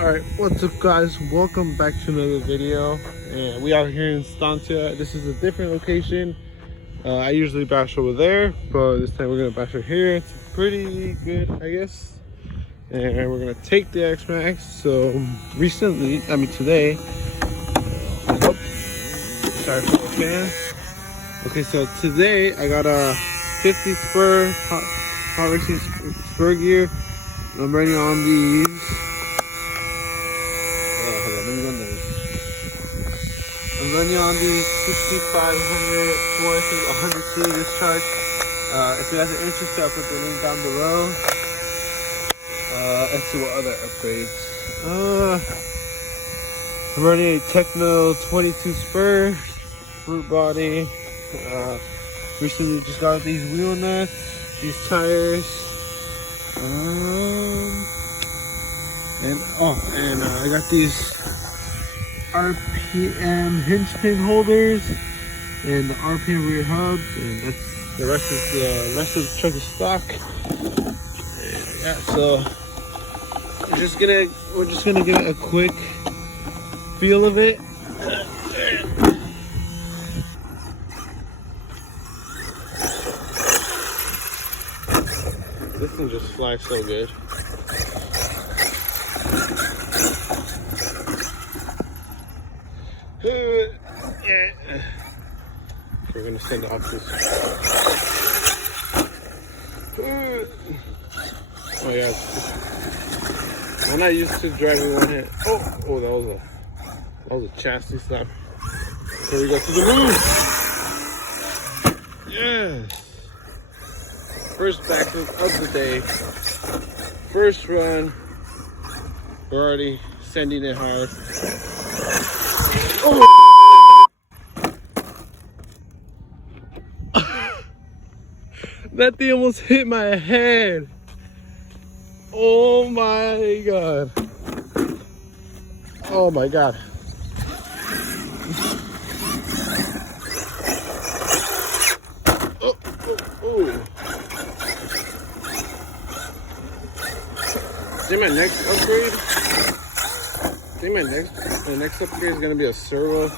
Alright, what's up guys? Welcome back to another video. And we are here in Stantia. This is a different location. I usually bash over there, but this time we're gonna bash over here. It's pretty good, I guess. And we're gonna take the X Maxx. So today, sorry for the fan. Okay, so today I got a 50 spur hot racing spur gear. I'm running on these. I'm running on the 6500 100 kilo discharge. If you guys are interested, I'll put the link down below. Let's see what other upgrades. I'm running a Techno 22 spur brute body. Recently just got these wheel nuts, these tires, and I got these RPM hinge pin holders and the RPM rear hubs, and that's the rest of the truck is stock. And yeah, so we're just gonna get a quick feel of it. This thing just flies so good. Yeah. We're gonna send it off this. Oh yeah. I'm not used to driving one hand. Oh, that was a chassis slap. Here we go to the roof. Yes. First backflip of the day. First run. We're already sending it hard. Oh. That thing almost hit my head. Oh my god. Oh my god. Oh. I think my next upgrade. My next upgrade is gonna be a servo.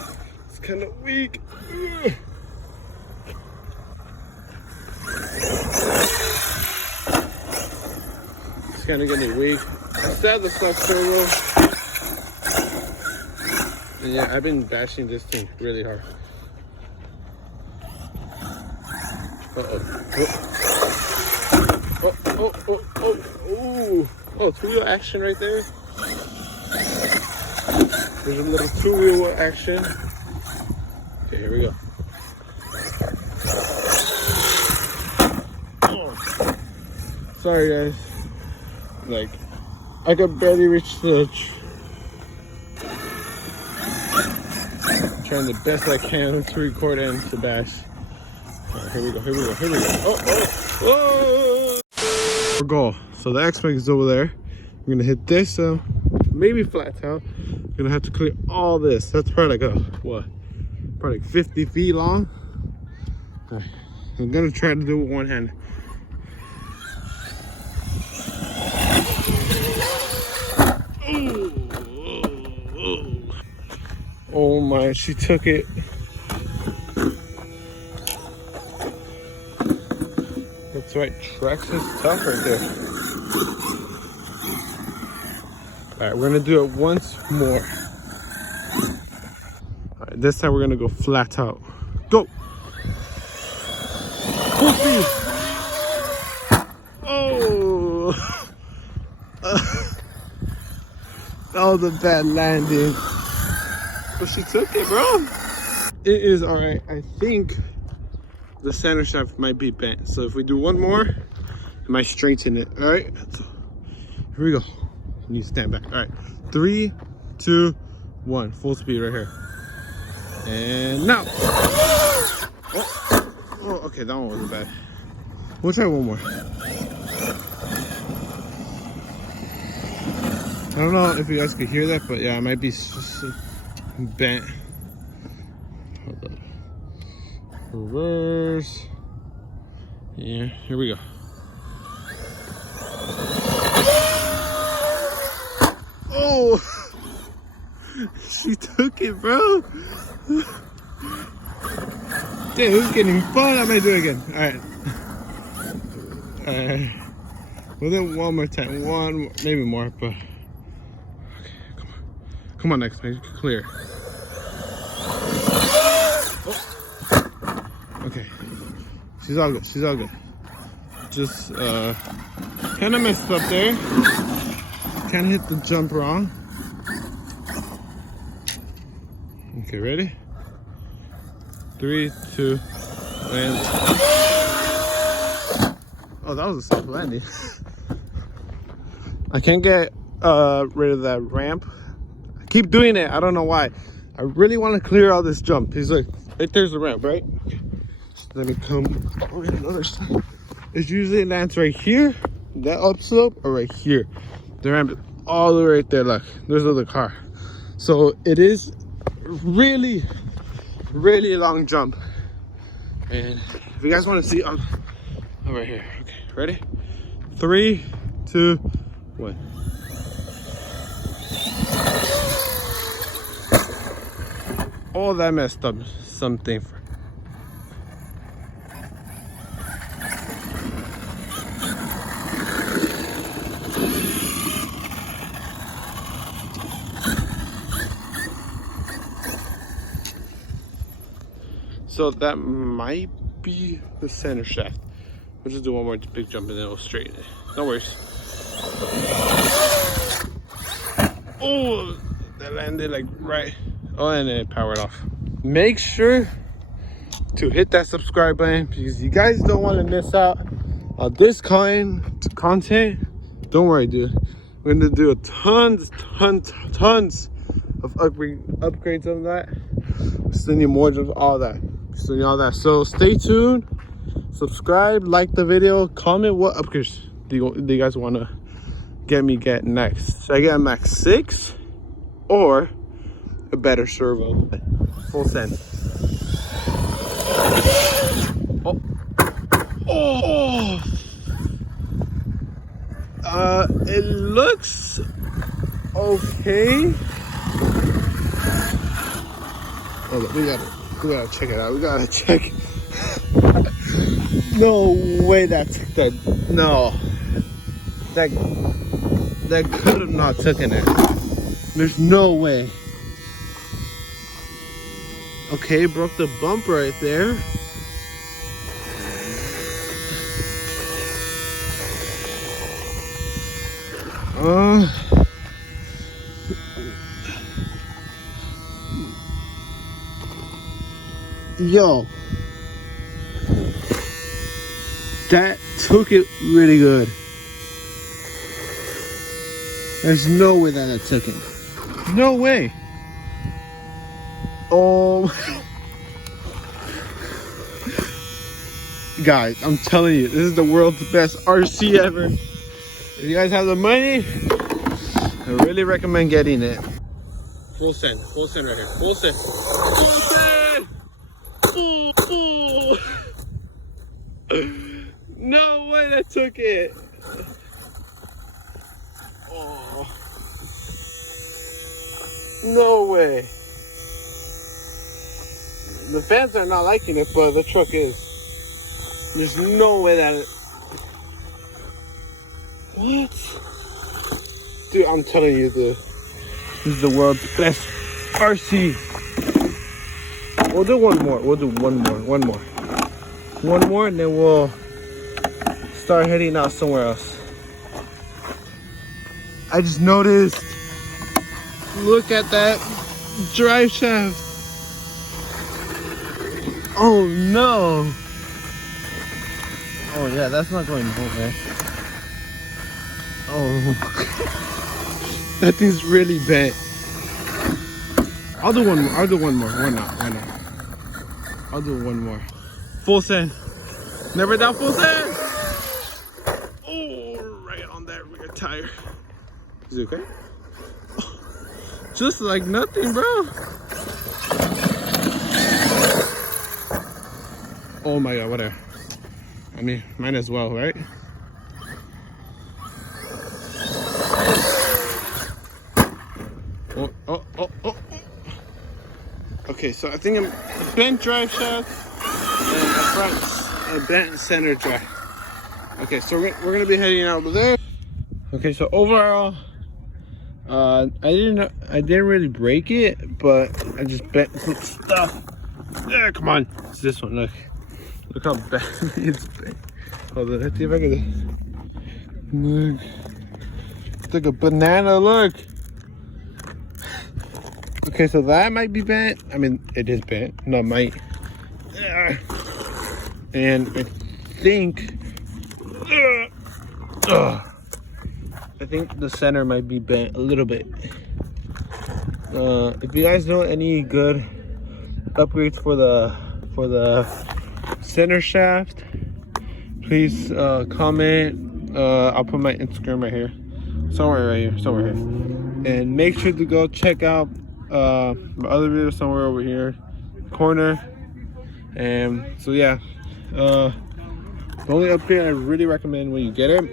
It's kind of weak. It's kind of getting weak. Instead of the stuff servo. And yeah, I've been bashing this thing really hard. Oh, two-wheel action right there. There's a little two-wheel action. Okay, here we go. Oh. Sorry guys. Like, I could barely reach the trying the best I can to record and to bash. Alright, here we go. Oh! For goal. So the X Maxx is over there. We're gonna hit this, maybe flat out. We're gonna have to clear all this. That's probably like probably like 50 feet long. Alright, I'm gonna try to do it with one hand. Oh my, she took it. That's right, Traxxas tough right there. Alright, we're gonna do it once more. Alright, this time we're gonna go flat out. Go! Oh! That was a bad landing. But she took it, bro. It is alright. I think the center shaft might be bent. So if we do one more, I might straighten it. Alright. So here we go. You need to stand back. Alright. 3, 2, 1. Full speed right here. And now. Oh, okay, that one wasn't bad. We'll try one more. I don't know if you guys could hear that, but yeah, it might be bent. Hold on. Reverse. Yeah, here we go. Oh! She took it, bro. Dude, who's getting fun? I might do it again. Alright. We'll do it one more time. One, maybe more, but. Okay, come on. Come on, next, make it clear. Oh. Okay. She's all good. She's all good. Just, kind of messed up there. Kind of hit the jump wrong. Okay, ready? 3, 2, and. Oh, that was a soft landing. I can't get rid of that ramp. I keep doing it. I don't know why. I really want to clear out this jump. He's like, right there's the ramp, right? Okay. So let me come over the other side. It usually lands right here, that upslope, or right here. The ramp is all the way right there. Look, there's another car. So it is really, really long jump. And if you guys want to see, I'm right here. Okay, ready? 3, 2, 1. Oh, that messed up something. So that might be the center shaft. We'll just do one more big jump and then we'll straighten it. No worries. Oh, that landed like right. Oh, and then it powered off. Make sure to hit that subscribe button because you guys don't want to miss out on this content. Don't worry, dude. We're gonna do tons of upgrades on that. Still need more jumps, all that. Still need all that. So stay tuned. Subscribe, like the video, comment what upgrades do you guys want to get next. Should I get a Max 6 or a better servo? Full send. Oh. It looks okay. Hold on, we gotta check it out. We gotta check. No way that took that. No, that could have not taken it. There's no way. Okay, broke the bump right there. Yo, that took it really good. There's no way that I took it. No way. Oh, guys, I'm telling you, this is the world's best RC ever. If you guys have the money, I really recommend getting it. Full send right here. Full send. Full send. Ooh. No way that took it. Oh. No way. The fans are not liking it, but the truck is. There's no way that it... What? Dude, I'm telling you, this is the world's best RC. We'll do one more. One more, and then we'll start heading out somewhere else. I just noticed. Look at that drive shaft. Oh no. Oh yeah, that's not going nowhere. Oh. That thing's really bent. I'll do one more. Why not? I'll do one more. Full send. Never down full send. Oh, right on that rear tire. Is it okay? Just like nothing, bro. Oh my god, whatever. I mean, might as well, right? Okay, so I think I'm a bent drive shaft and a bent center drive. Okay, so we're gonna be heading out of there. Okay, so overall, I didn't really break it, but I just bent some stuff. Yeah, come on, it's this one. Look how bad it's bent. Hold on, let's see if I can. Look, it's like a banana. Look. Okay, so that might be bent. I mean, it is bent. No, it might. And I think. I think the center might be bent a little bit. If you guys know any good upgrades for the center shaft, please comment. I'll put my Instagram right here, somewhere here, and make sure to go check out my other video somewhere over here, corner. And so yeah, the only upgrade I really recommend when you get it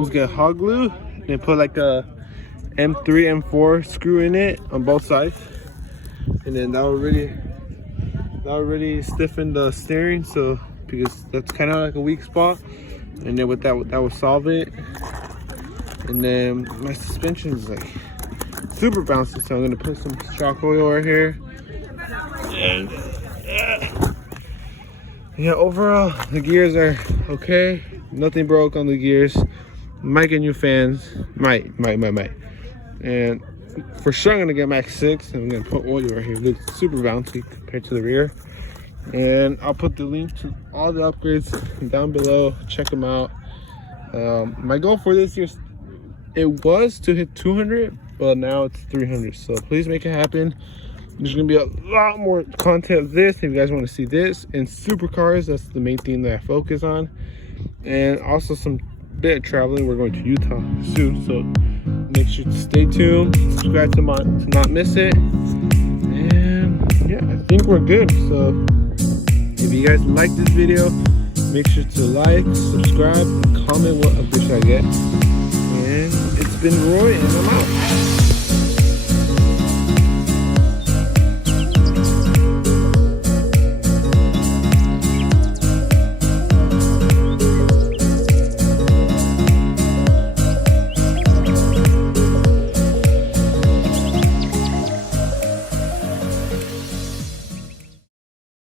is get hot glue. They put like a M3, M4 screw in it on both sides, and then that will really stiffen the steering. So because that's kind of like a weak spot, and then with that will solve it. And then my suspension is like super bouncy, so I'm gonna put some shock oil right here. And yeah, overall the gears are okay. Nothing broke on the gears. Might get new fans. Might. And for sure I'm gonna get Max 6. I'm gonna put oil right here. It looks super bouncy compared to the rear. And I'll put the link to all the upgrades down below. Check them out. My goal for this year, it was to hit 200, but now it's 300. So please make it happen. There's gonna be a lot more content of this if you guys want to see this. And supercars, that's the main thing that I focus on. And also some bit of traveling. We're going to Utah soon, so make sure to stay tuned, subscribe to not miss it. And yeah, I think we're good. So if you guys like this video, make sure to like, subscribe, and comment what updates I get. And it's been Roy, and I'm out.